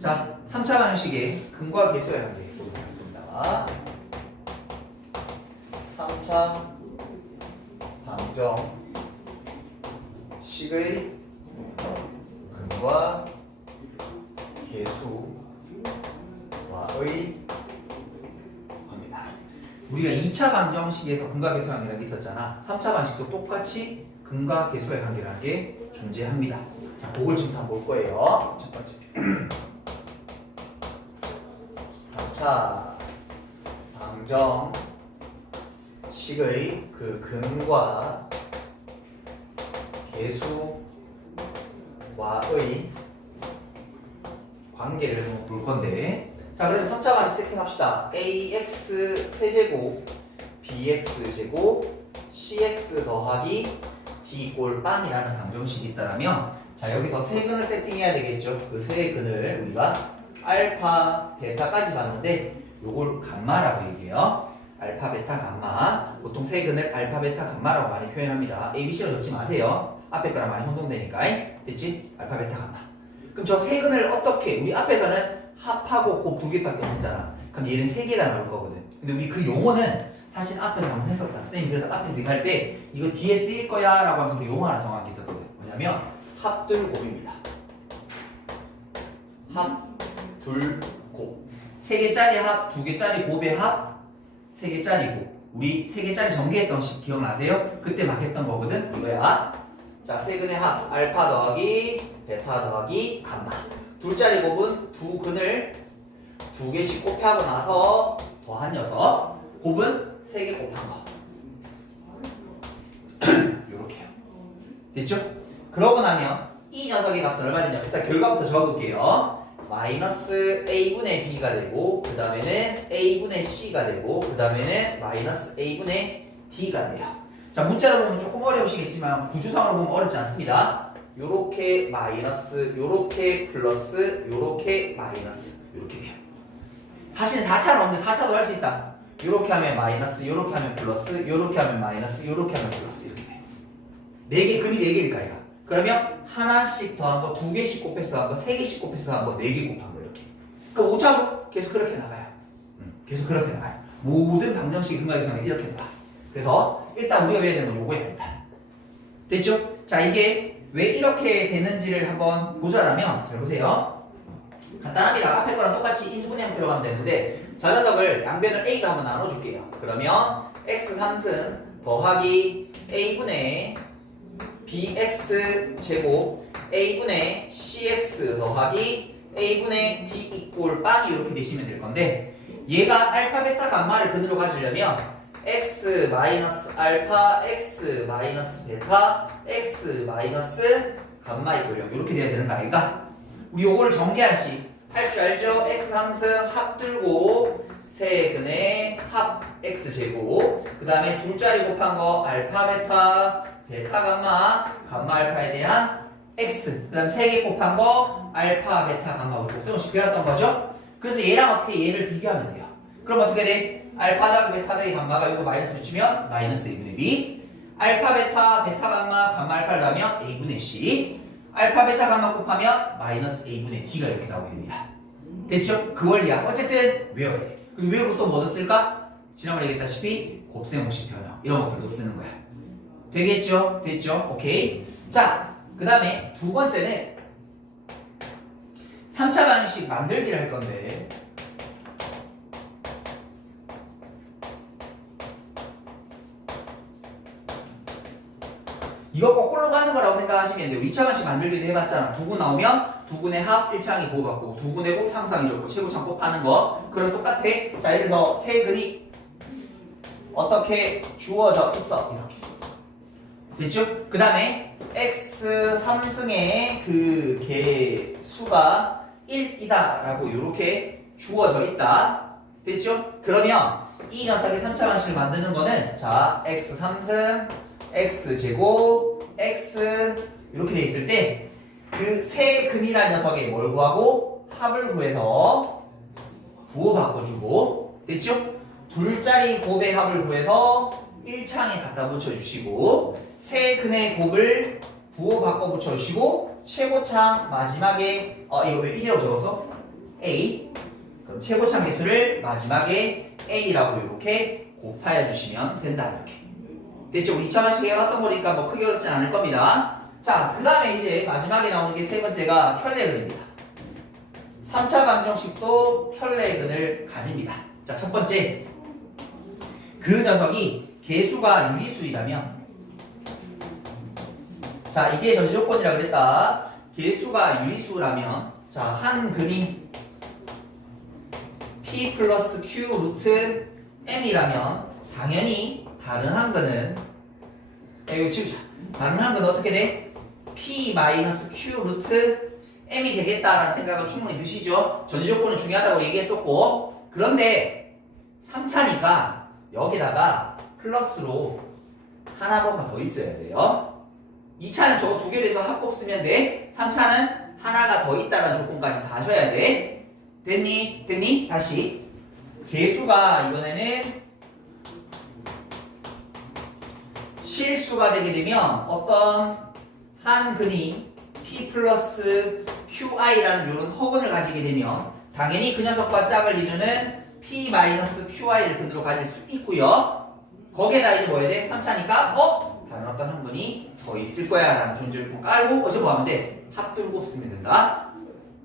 자, 3차 방식의 근과 계수의 관계 보도록 하겠습니다. 3차 방정식의 근과 계수와의 관계다. 우리가 2차 방정식에서 근과 계수의 관계라는 게 있었잖아. 3차 방식도 똑같이 근과 계수의 관계라는 게 존재합니다. 자, 그걸 지금 다 볼 거예요. 첫 번째. 3차 방정식의 그 근과 계수와의 관계를 한번 볼 건데, 자, 그러면 3차 방식 세팅합시다. ax 세제곱 bx 제곱 cx 더하기 d 꼴 빵이라는 방정식이 있다면, 자, 여기서 세 근을 세팅해야 되겠죠. 그 세 근을 우리가 알파, 베타까지 봤는데 요걸 감마라고 얘기해요. 알파, 베타, 감마. 보통 세 근을 알파, 베타, 감마라고 많이 표현합니다. A, B, C로 적지 마세요. 앞에 거랑 많이 혼동되니까. 됐지? 알파, 베타, 감마. 그럼 저 세 근을 어떻게, 우리 앞에서는 합하고 곱 두 개밖에 없었잖아. 그럼 얘는 세 개가 나올 거거든. 근데 우리 그 용어는 사실 앞에서 한번 했었다. 선생님 그래서 앞에서 얘기할 때 이거 뒤에 쓰일 거야 라고 하면서 우리 용어 하나 정한 게 있었거든. 뭐냐면 합둘곱입니다. 합둘곱. 세 개짜리 합, 두 개짜리 곱의 합, 세 개짜리 곱. 우리 세 개짜리 전개했던 식 기억나세요? 그때 막 했던 거거든. 이거야. 자, 세 근의 합 알파 더하기 베타 더하기 감마. 둘짜리 곱은 두 근을 두 개씩 곱하고 나서 더한 녀석. 곱은 세 개 곱한 거. 요렇게요. 됐죠? 그러고 나면 이 녀석의 값은 얼마 되냐? 일단 결과부터 적을게요. 마이너스 a분의 b가 되고, 그 다음에는 a분의 c가 되고, 그 다음에는 마이너스 a분의 d가 돼요. 자, 문자로 보면 조금 어려우시겠지만 구조상으로 보면 어렵지 않습니다. 요렇게 마이너스, 요렇게 플러스, 요렇게 마이너스, 요렇게 돼요. 사실 4차는 없는데 4차도 할 수 있다. 요렇게 하면 마이너스, 요렇게 하면 플러스, 요렇게 하면 마이너스, 요렇게 하면 플러스, 이렇게 돼. 4개, 근이 4개일까, 이거? 그러면 하나씩 더한 거, 두 개씩 곱해서 더한 거, 세 개씩 곱해서 더한 거, 4개 곱한 거, 이렇게. 그럼 5차도 계속 그렇게 나가요. 계속 그렇게 나가요. 모든 방정식 근과 계수는 이렇게 나가. 그래서 일단 우리가 외워야 되는 건 요거야, 일단. 됐죠? 자, 이게 왜 이렇게 되는지를 한번 보자라면, 잘 보세요. 간단합니다. 앞에 거랑 똑같이 인수분해 형태로 가면 되는데, 저 녀석을 양변을 A로 한번 나눠줄게요. 그러면 x 3승 더하기 A분의 bx 제곱 A분의 cx 더하기 A분의 d 이꼴 빵이 이렇게 되시면 될 건데, 얘가 알파, 베타, 감마를 근으로 가지려면 x 마이너스 알파, x 마이너스 베타, x 마이너스 감마 이꼴 0 이렇게 돼야 되는 거 아닌가? 우리 요거를 전개한 식 할 줄 알죠? x 3승 합들고 세 근의 합 x 제곱, 그 다음에 둘짜리 곱한 거 알파 베타, 베타 감마, 감마 알파에 대한 x, 그 다음에 세 개 곱한 거 알파 베타 감마 우리 곱셈없이 배웠던 거죠? 그래서 얘랑 어떻게 얘를 비교하면 돼요. 그럼 어떻게 돼? 알파 더하기 베타 더하기 감마가 이거 마이너스 붙이면 마이너스 a분의 b, 알파 베타, 베타 감마, 감마 알파를 넣으면 a분의 c, 알파 베타 감마 곱하면 마이너스 a분의 d가 이렇게 나오게 됩니다. 됐죠? 그 원리야. 어쨌든 외워야 돼. 그리고 외우고 또 뭐도 쓸까? 지난번에 얘기했다시피 곱셈5식 변형 이런 것들도 쓰는 거야. 되겠죠? 됐죠? 오케이. 자, 그 다음에 두 번째는 3차 방식 만들기를 할 건데, 이거 거꾸로 가는 거라고 생각하시면 돼요. 2차 방식 만들기도 해봤잖아. 두 근 나오면 두 근의 합 1창이 보호 받고, 두 근의 곱 상상이 적고, 최고창 곱하는 거. 그럼 똑같아. 자, 예를 들어서 세 근이 어떻게 주어져 있어. 이렇게. 됐죠? 그 다음에 x 3승의 그 개수가 1이다 라고 이렇게 주어져 있다. 됐죠? 그러면 이 녀석의 3차 방식을 만드는 거는, 자, x 3승 x제곱 x 이렇게 돼 있을 때 그 세 근이라는 녀석에 뭘 구하고 합을 구해서 부호 바꿔주고, 됐죠? 둘짜리 곱의 합을 구해서 1창에 갖다 붙여주시고, 세 근의 곱을 부호 바꿔 붙여주시고, 최고창 마지막에 이거 왜 1이라고 적었어? A. 그럼 최고참 개수를 마지막에 A라고 이렇게 곱하여 주시면 된다. 이렇게. 됐죠? 우리 2차 방식 해왔던 거니까 뭐 크게 어렵진 않을 겁니다. 자, 그 다음에 이제 마지막에 나오는 게 세 번째가 켤레근입니다. 3차 방정식도 켤레근을 가집니다. 자, 첫 번째. 그 녀석이 개수가 유리수이라면, 자, 이게 전제조건이라고 그랬다. 개수가 유리수라면, 자, 한 근이 P 플러스 Q 루트 M이라면, 당연히 다른 한 근은, 이거 치우자. 다른 한 근은 어떻게 돼? P 마이너스 Q 루트 M이 되겠다라는 생각은 충분히 드시죠? 전제조건은 중요하다고 얘기했었고, 그런데 3차니까 여기다가 플러스로 하나가 더 있어야 돼요. 2차는 저거 두 개를 해서 합곱 쓰면 돼. 3차는 하나가 더 있다는 조건까지 다 하셔야 돼. 됐니? 됐니? 다시. 개수가 이번에는 실수가 되게 되면 어떤 한 근이 P 플러스 QI라는 이런 허근을 가지게 되면 당연히 그 녀석과 짝을 이루는 P 마이너스 QI를 근으로 가질 수 있고요. 거기에다 이제 뭐 해야 돼? 3차니까 다른 어떤 한 근이 더 있을 거야 라는 존재를 깔고 어제 뭐 하면 돼? 합들고 쓰면 된다.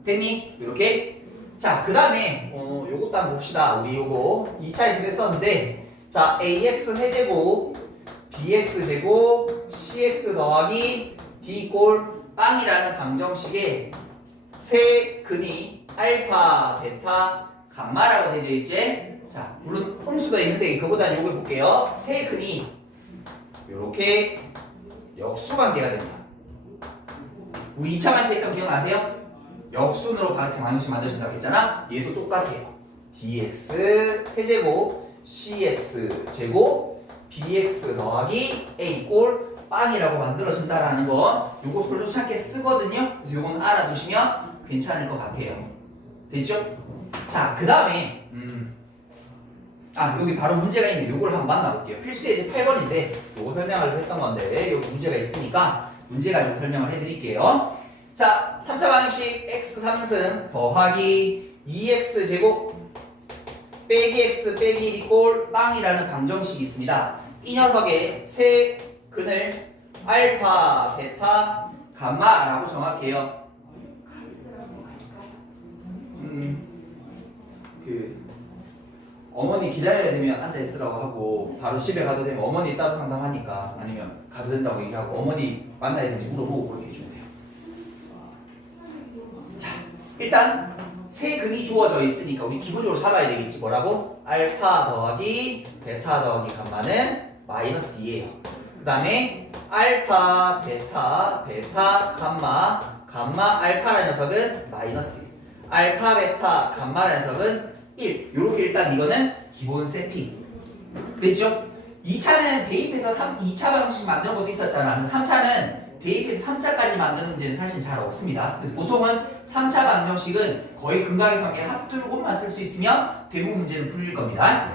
됐니? 이렇게. 자, 그 다음에 요것도 한번 봅시다. 우리 요거 2차에서 했었는데, 자, AX 세제곱 BX 제곱 CX 더하기 D 꼴 빵이라는 방정식에 세 근이 알파, 베타, 감마라고 되어 있지? 자, 물론 홈수도 있는데 그거보다 요거 볼게요. 세 근이 요렇게 역수관계가 됩니다. 우리 2차 방식 했던 기억나세요? 역순으로 방정식 만드신다고 했잖아? 얘도 똑같아요. dx 세제곱 cx 제곱 bx 더하기 a 꼴 빵이라고 만들어진다라는 거 요거 별로 찾게 쓰거든요. 그래서 요건 알아두시면 괜찮을 것 같아요. 됐죠? 자, 그 다음에 여기 바로 문제가 있는데 요걸 한번 만나볼게요. 필수 예제 8번인데 요거 설명하려고 했던 건데 여기 문제가 있으니까 문제 가지고 설명을 해드릴게요. 자, 3차 방식 x 3승 더하기 2x 제곱 빼기 x 빼기 1 꼴 빵이라는 방정식이 있습니다. 이 녀석의 세 근을 알파, 베타, 감마라고 정할게요. 어머니 기다려야 되면 앉아있으라고 하고 바로 집에 가도 되면 어머니 따로 상담하니까 아니면 가도 된다고 얘기하고 어머니 만나야 되는지 물어보고 그렇게 해주면 돼요. 자, 일단 세 근이 주어져 있으니까 우리 기본적으로 잡아야 되겠지. 뭐라고? 알파 더하기 베타 더하기 감마는 마이너스 2예요. 그 다음에 알파, 베타, 감마, 알파라는 녀석은 마이너스 1. 알파, 베타, 감마라는 녀석은 1. 요렇게 일단 이거는 기본 세팅. 됐죠? 2차는 대입해서 2차 방식 만드는 것도 있었잖아. 3차는 대입해서 3차까지 만드는 문제는 사실 잘 없습니다. 그래서 보통은 3차 방정식은 거의 근각의성에 합두고만 쓸 수 있으면 대부분 문제는 풀릴 겁니다.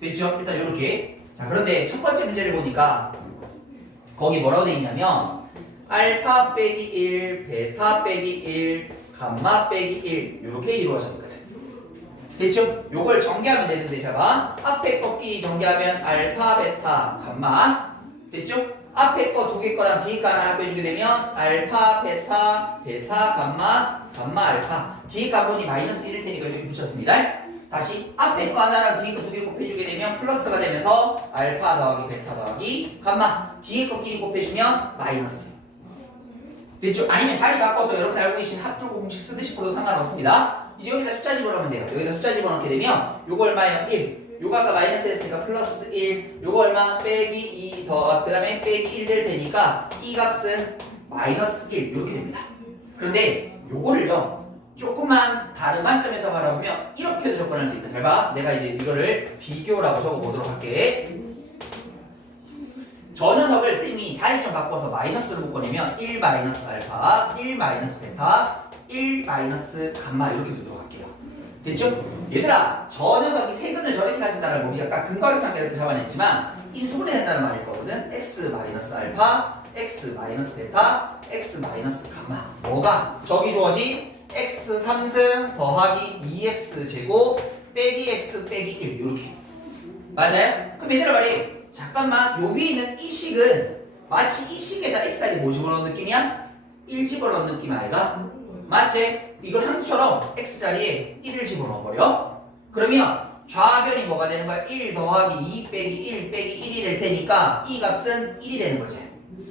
됐죠? 일단 요렇게. 자, 그런데 첫 번째 문제를 보니까 거기 뭐라고 되어 있냐면 알파 빼기 1, 베타 빼기 1, 감마 빼기 1 요렇게 이루어져 있거든. 됐죠? 요걸 전개하면 되는데 제가 앞에 거끼리 전개하면 알파, 베타, 감마. 됐죠? 앞에 거 두 개 거랑 뒤에 거 하나 빼주게 되면 알파, 베타, 감마, 알파. 뒤에 값분이 마이너스 1일 테니까 이렇게 붙였습니다. 다시 앞에 거 하나랑 뒤에 거 두 개 곱해주게 되면 플러스가 되면서 알파 더하기 베타 더하기 감마. 뒤에 거끼리 곱해주면 마이너스. 됐죠? 아니면 자리 바꿔서 여러분 알고 계신 합돌고 공식 쓰듯이 풀어도 상관없습니다. 이제 여기다 숫자 집어넣으면 돼요. 여기다 숫자 집어넣게 되면 요거 얼마예요? 1. 요거 아까 마이너스 했으니까 플러스 1. 요거 얼마? 빼기 2 더, 그 다음에 빼기 1 될 테니까 이 값은 마이너스 1 이렇게 됩니다. 그런데 요거를요 조금만 다른 관점에서 바라보면 이렇게도 접근할 수 있다. 잘 봐. 내가 이제 이거를 비교라고 적어보도록 할게. 저 녀석을 쌤이 자리 좀 바꿔서 마이너스로 묶어내면 1 마이너스 알파, 1 마이너스 베타, 1 마이너스 감마 이렇게 두도록 할게요. 됐죠? 얘들아, 저 녀석이 세 근을 저렇게 가진다는 거 우리가 딱 근각의성을 이렇게 잡아냈지만 인수분해 된다는 말일 거거든. x 마이너스 알파, x 마이너스 베타, x 마이너스 감마. 뭐가? 저기 주어진 x 3승 더하기 2x 제곱 빼기 x 빼기 1 이렇게 맞아요? 그럼 얘들아 말이 잠깐만 요 위에 있는 이 식은 마치 이 식에다 x자리 뭐 집어넣은 느낌이야? 1 집어넣은 느낌 아이가? 맞지? 이걸 항수처럼 x자리에 1을 집어넣어버려 그러면 좌변이 뭐가 되는 거야? 1 더하기 2 빼기 1 빼기 1이 될 테니까 이 값은 1이 되는 거지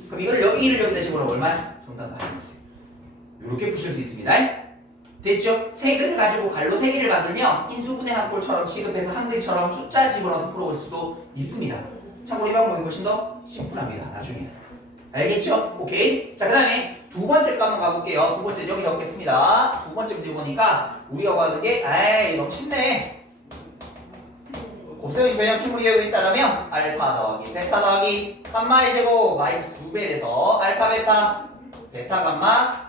그럼 이걸 여기 1을 여기다 집어넣으면 얼마야? 정답 마이너스 이렇게 푸실 수 있습니다 됐죠? 세근을 가지고 갈로 3개를 만들면 인수분해 한꼴처럼 취급해서 항등처럼 숫자 집어넣어서 풀어볼 수도 있습니다. 참고로 이 방법이 훨씬 더 심플합니다. 나중에 알겠죠? 오케이. 자, 그 다음에 두 번째 거 한번 가볼게요. 두 번째 여기 적겠습니다. 두 번째 문제 보니까 우리가 구하는 게 에이 너무 쉽네. 곱셈식 변형 충분히 외우고 있다면 알파 더하기 베타 더하기 감마의 제곱 마이너스 2배 돼서 알파 베타 베타 감마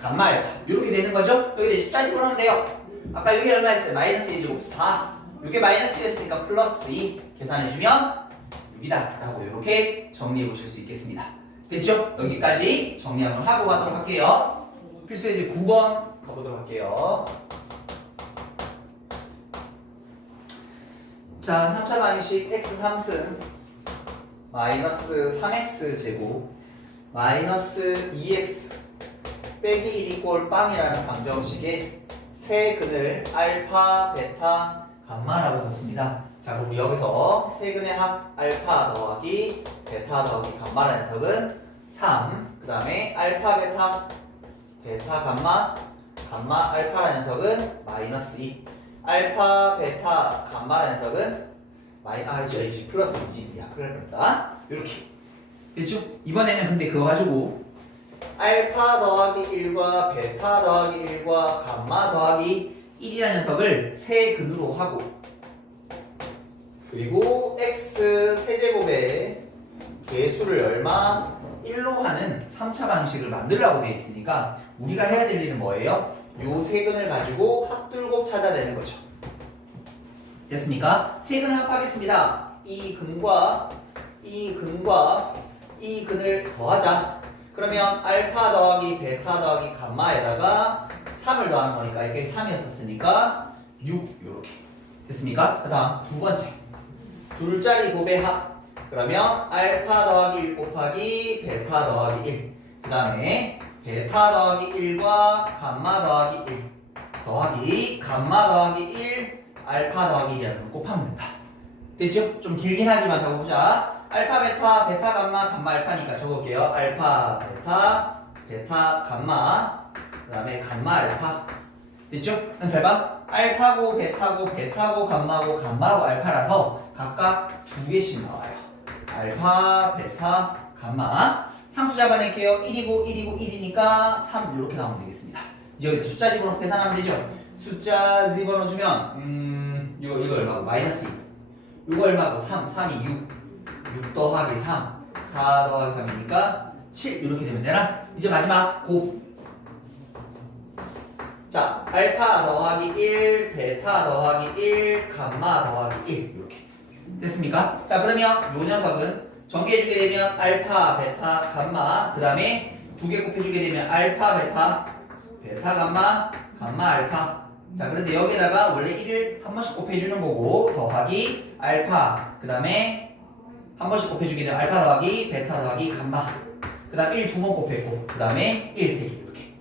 감마 알파 이렇게 되는 거죠? 여기다 숫자 집어넣으면 돼요. 아까 여기 얼마였어요? 마이너스 2제곱 4 이게 마이너스 1이었으니까 플러스 2 계산해주면 6이다 라고 이렇게 정리해 보실 수 있겠습니다. 됐죠? 여기까지 정리 한번 하고 가도록 할게요. 필수 이제 9번 가보도록 할게요. 자, 3차 방식 x 3승 마이너스 3x 제곱 마이너스 2x 빼기 1 이꼴 빵이라는 방정식에 세 근을 알파, 베타, 감마라고 놓습니다. 자, 그럼 여기서 세 근의 합 알파 더하기 베타 더하기 감마라는 녀석은 3. 그 다음에 알파, 베타, 베타, 감마, 감마, 알파라는 녀석은 마이너스 2. 알파, 베타, 감마라는 녀석은 마이너스 플러스 2야. 그럴 뻔했다. 이렇게 됐죠? 이번에는 근데 그거 가지고 알파 더하기 1과 베타 더하기 1과 감마 더하기 1이라는 녀석을 세 근으로 하고 그리고 x 세제곱의 개수를 얼마 1로 하는 3차 방식을 만들라고 되어 있으니까 우리가 해야 될 일은 뭐예요? 요 세 근을 가지고 합둘곱 찾아내는 거죠. 됐습니까? 세 근을 합하겠습니다. 이 근과 이 근과 이 근을 더하자. 그러면 알파 더하기 베타 더하기 감마에다가 3을 더하는 거니까 이게 3이었었으니까 6 이렇게 됐습니까? 그 다음 두 번째 둘짜리 곱의 합 그러면 알파 더하기 1 곱하기 베타 더하기 1 그 다음에 베타 더하기 1과 감마 더하기 1 더하기 감마 더하기 1 알파 더하기 1이라는 걸 곱하면 된다. 됐죠? 좀 길긴 하지만 적어보자. 알파 베타 베타 감마 감마 알파니까 적을게요. 알파 베타 베타 감마 그 다음에 감마 알파 됐죠? 그럼 잘 봐. 알파고 베타고 베타고 감마고 감마고 알파라서 각각 두 개씩 나와요. 알파 베타 감마 상수 잡아낼게요. 1이고 1이고 1이니까 3 이렇게 나오면 되겠습니다. 이제 여기 숫자 집어넣고 계산하면 되죠? 숫자 집어넣어주면 이거 얼마고? 마이너스 2 이거 얼마고? 3 3이 6 더하기 3 4 더하기 3이니까 7 이렇게 되면 되나? 이제 마지막 곱 자, 알파 더하기 1 베타 더하기 1 감마 더하기 1 이렇게 됐습니까? 자, 그러면 요 녀석은 전개해주게 되면 알파 베타 감마 그 다음에 두 개 곱해주게 되면 알파 베타 베타 감마 감마 알파 자, 그런데 여기다가 원래 1을 한 번씩 곱해주는 거고 더하기 알파 그 다음에 한 번씩 곱해주게 되면 알파 더하기 베타 더하기 감마 그 다음 1 두 번 곱했고 그 다음에 1 세 개 이렇게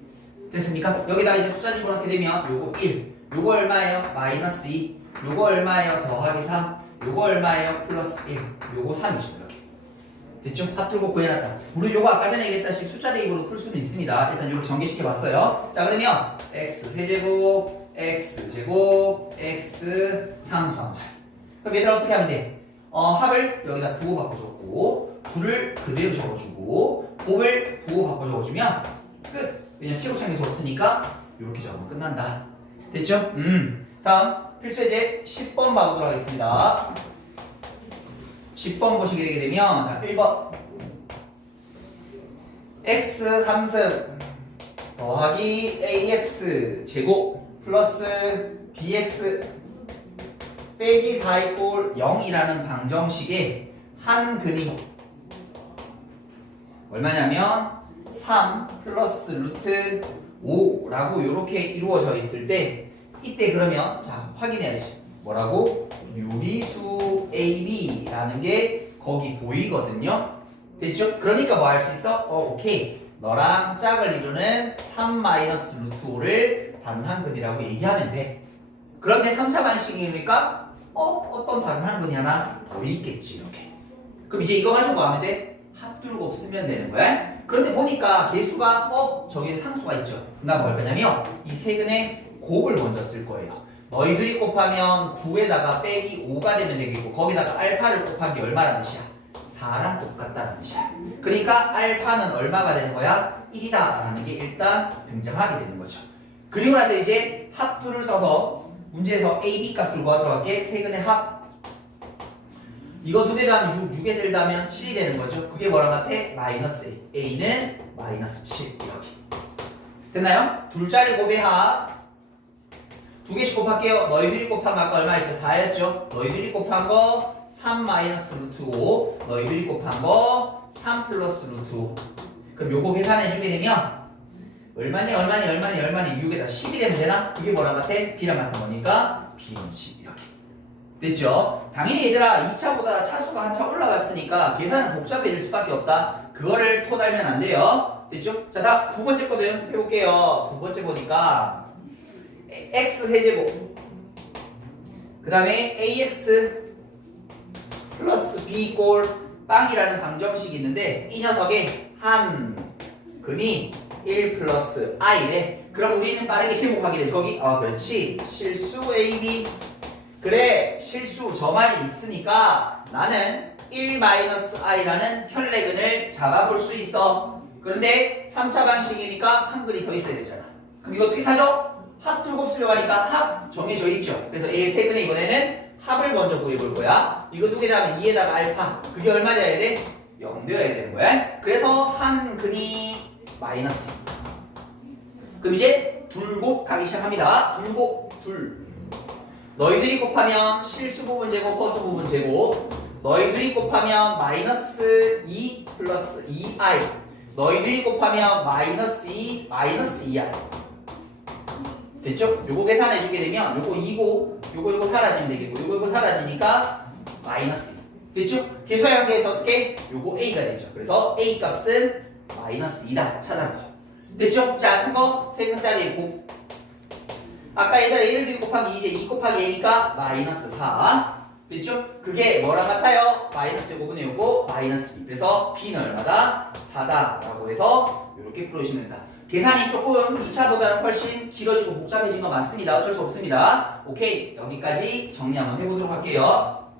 됐습니까? 여기다 이제 숫자 집어넣게 되면 요거 1 요거 얼마예요? 마이너스 2 요거 얼마예요? 더하기 3 요거 얼마예요? 플러스 1 요거 3이죠 이렇게 됐죠? 합둘곱 구해놨다. 물론 요거 아까 전에 얘기했다시피 숫자 대입으로 풀 수는 있습니다. 일단 이렇게 전개시켜 봤어요. 자, 그러면 x 세제곱 x 제곱 x 상수함수 그럼 얘들아 어떻게 하면 돼? 합을 여기다 부호 바꿔줬고 부를 그대로 적어주고 곱을 부호 바꿔 적어주면 끝! 왜냐면 최고창에서 없으니까 이렇게 적으면 끝난다. 됐죠? 다음 필수예제 10번 봐보도록 하겠습니다. 10번 보시게 되게 되면 자 1번 x 3승 더하기 ax 제곱 플러스 bx 빼기 4 이꼴 0이라는 방정식의 한 근이 얼마냐면 3 플러스 루트 5라고 이렇게 이루어져 있을 때 이때 그러면 자 확인해야지. 뭐라고? 유리수 AB라는 게 거기 보이거든요. 됐죠? 그러니까 뭐 할 수 있어? 오케이. 너랑 짝을 이루는 3-루트 5를 다른 한근이라고 얘기하면 돼. 그런데 3차 방식이니까 어떤 다른 한근이 하나 더 있겠지 이렇게. 그럼 이제 이거 가지고 뭐 하면 돼? 합둘곱 쓰면 되는 거야. 그런데 보니까 개수가 저기 상수가 있죠. 나 뭐 할 거냐면 이 세근의 곱을 먼저 쓸 거예요. 너희들이 곱하면 9에다가 빼기 5가 되면 되겠고 거기다가 알파를 곱한 게 얼마라는 뜻이야? 4랑 똑같다는 뜻이야. 그러니까 알파는 얼마가 되는 거야? 1이다 라는 게 일단 등장하게 되는 거죠. 그리고 나서 이제 합두를 써서 문제에서 A, B 값을 구하도록 할게. 세근의 합 이거 두 개 더하면 6, 6에서 1 더하면 7이 되는 거죠. 그게 뭐랑 같아? 마이너스 A. A는 마이너스 7 이렇게 됐나요? 둘짜리 곱의 합 두 개씩 곱할게요. 너희들이 곱한 거 아까 얼마였죠? 4였죠? 너희들이 곱한 거 3-루트 5 너희들이 곱한 거 3+루트 5 그럼 요거 계산해주게 되면 얼마니 6에다 10이 되면 되나? 그게 뭐랑 같아? B랑 같은 거니까 B는 10 이렇게 됐죠? 당연히 얘들아 2차보다 차수가 한 차 올라갔으니까 계산은 복잡해질 수밖에 없다. 그거를 토달면 안 돼요. 됐죠? 자, 다음 두 번째 거도 연습해 볼게요. 두 번째 보니까 x 세제곱 그 다음에 ax 플러스 b 꼴 빵이라는 방정식이 있는데 이 녀석의 한 근이 1 플러스 i래. 그럼 우리는 빠르게 제목하기를 거기 그렇지 실수 ab 그래 실수 저만이 있으니까 나는 1 마이너스 i라는 편레근을 잡아볼 수 있어. 그런데 3차 방식이니까 한 근이 더 있어야 되잖아. 그럼 이거 어떻게 찾아? 합둘곱 쓰려고 하니까 합 정해져 있죠. 그래서 A 세근에 이번에는 합을 먼저 구해볼 거야. 이거 두 개 다음에 2에다가 알파 그게 얼마 돼야 돼? 0 되어야 되는 거야. 그래서 한 근이 마이너스. 그럼 이제 둘곱 가기 시작합니다. 둘곱 둘 너희들이 곱하면 실수 부분 제곱 허수 부분 제곱 너희들이 곱하면 마이너스 2 플러스 2i 너희들이 곱하면 마이너스 2 마이너스 2i 됐죠? 요거 계산해주게 되면 요거 2고 요거 사라지면 되겠고 요거 사라지니까 마이너스 2 됐죠? 계수의 관계에서 어떻게? 요거 a가 되죠. 그래서 a 값은 마이너스 2다 찾아보고 됐죠? 자, 쓴거 세 근짜리 곱 아까 얘들아 1 곱하기 2제 2 곱하기 a니까 마이너스 4 됐죠? 그게 뭐랑 같아요? 마이너스 5분의 요거 마이너스 2 그래서 b는 얼마다? 4다 라고 해서 이렇게 풀어주시면 된다. 계산이 조금 2차보다는 훨씬 길어지고 복잡해진 건 맞습니다. 어쩔 수 없습니다. 오케이 여기까지 정리 한번 해보도록 할게요.